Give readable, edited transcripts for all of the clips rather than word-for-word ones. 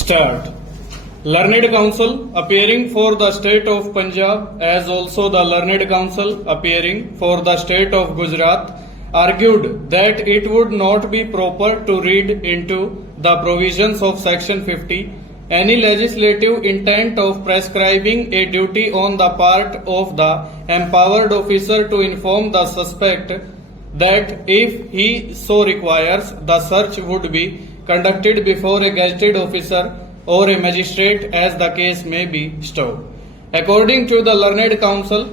Start. Learned Counsel appearing for the state of Punjab as also the Learned Counsel appearing for the state of Gujarat argued that it would not be proper to read into the provisions of section 50 any legislative intent of prescribing a duty on the part of the empowered officer to inform the suspect that if he so requires, the search would be conducted before a gazetted officer or a magistrate as the case may be stowed. According to the Learned Counsel,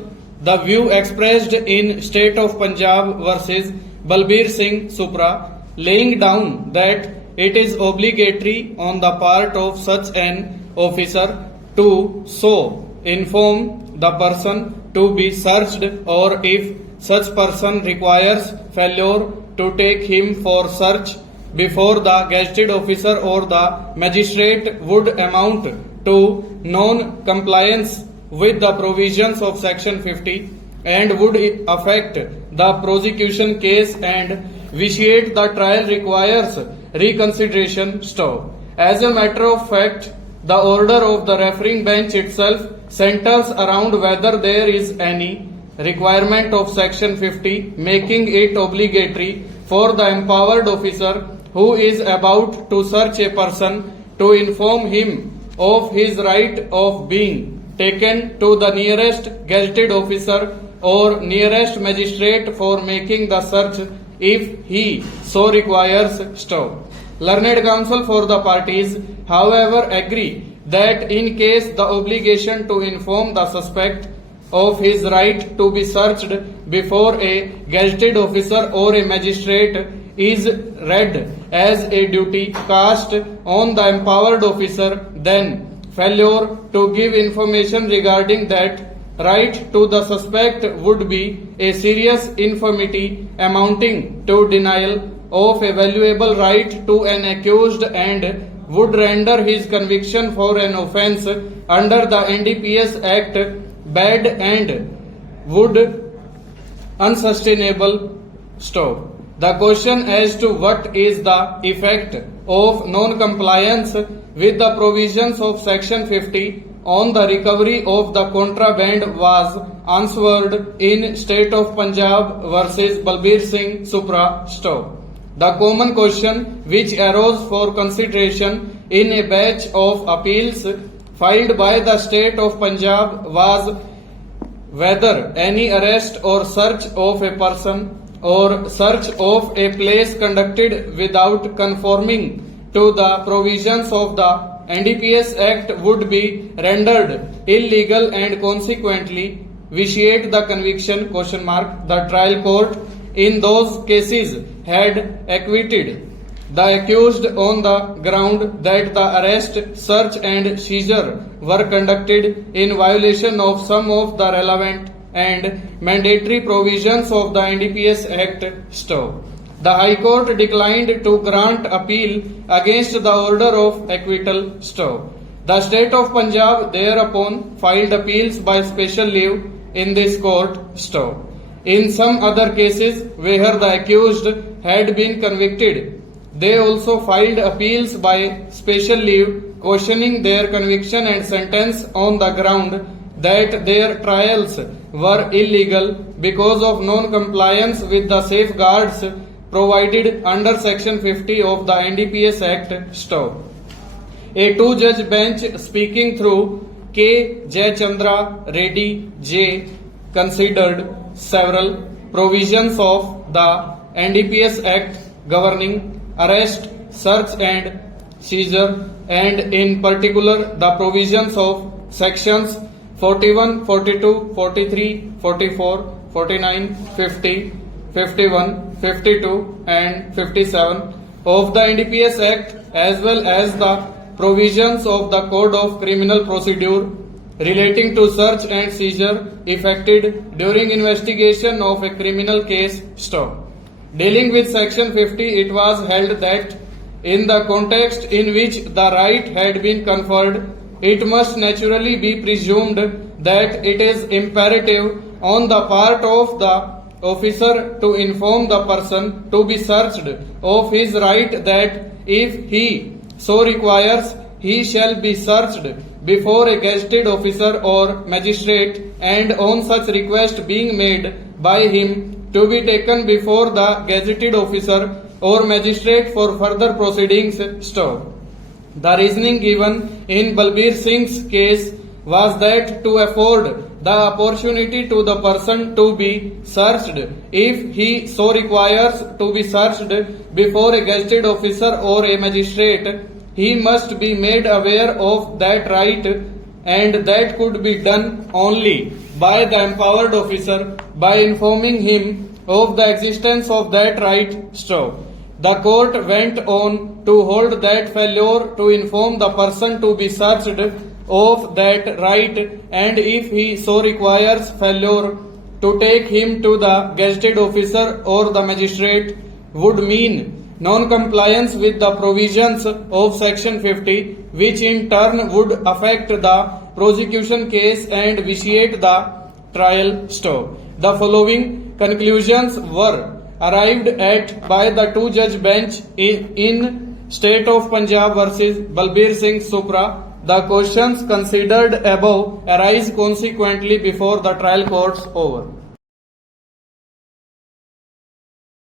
the view expressed in State of Punjab versus Balbir Singh Supra, laying down that it is obligatory on the part of such an officer to so inform the person to be searched, or if such person requires failure to take him for search before the gazetted officer or the magistrate would amount to non-compliance with the provisions of section 50 and would affect the prosecution case and vitiate the trial requires reconsideration stop. As a matter of fact, the order of the refereeing bench itself centers around whether there is any requirement of section 50 making it obligatory for the empowered officer who is about to search a person to inform him of his right of being taken to the nearest gazetted officer or nearest magistrate for making the search if he so requires stop. Learned Counsel for the parties, however, agree that in case the obligation to inform the suspect of his right to be searched before a gazetted officer or a magistrate is read as a duty cast on the empowered officer, then failure to give information regarding that right to the suspect would be a serious infirmity amounting to denial of a valuable right to an accused and would render his conviction for an offence under the NDPS Act bad and would unsustainable stop. The question as to what is the effect of non-compliance with the provisions of section 50 on the recovery of the contraband was answered in State of Punjab versus Balbir Singh Supra stop. The common question which arose for consideration in a batch of appeals filed by the State of Punjab was whether any arrest or search of a person or search of a place conducted without conforming to the provisions of the NDPS Act would be rendered illegal and consequently vitiate the conviction ? The trial court in those cases had acquitted the accused on the ground that the arrest, search and seizure were conducted in violation of some of the relevant and mandatory provisions of the NDPS Act stop. The High Court declined to grant appeal against the order of acquittal stop. The State of Punjab thereupon filed appeals by special leave in this court stop. In some other cases where the accused had been convicted, they also filed appeals by special leave questioning their conviction and sentence on the ground that their trials were illegal because of non-compliance with the safeguards provided under section 50 of the NDPS Act stop. A two-judge bench speaking through K. Jayachandra Reddy J. considered several provisions of the NDPS Act governing arrest, search and seizure, and in particular the provisions of sections 41, 42, 43, 44, 49, 50, 51, 52 and 57 of the NDPS Act as well as the provisions of the Code of Criminal Procedure relating to search and seizure effected during investigation of a criminal case stop. Dealing with section 50, it was held that in the context in which the right had been conferred, it must naturally be presumed that it is imperative on the part of the officer to inform the person to be searched of his right that if he so requires, he shall be searched before a gazetted officer or magistrate, and on such request being made by him, to be taken before the gazetted officer or magistrate for further proceedings. Stop. The reasoning given in Balbir Singh's case was that to afford the opportunity to the person to be searched, if he so requires to be searched before a gazetted officer or a magistrate, he must be made aware of that right, and that could be done only by the empowered officer by informing him of the existence of that right. Stop. The court went on to hold that failure to inform the person to be searched of that right, and if he so requires, failure to take him to the gazetted officer or the magistrate, would mean non-compliance with the provisions of Section 50, which in turn would affect the prosecution case and vitiate the trial. Stop. The following conclusions were arrived at by the two-judge bench in State of Punjab versus Balbir Singh Supra. The questions considered above arise consequently before the trial courts over.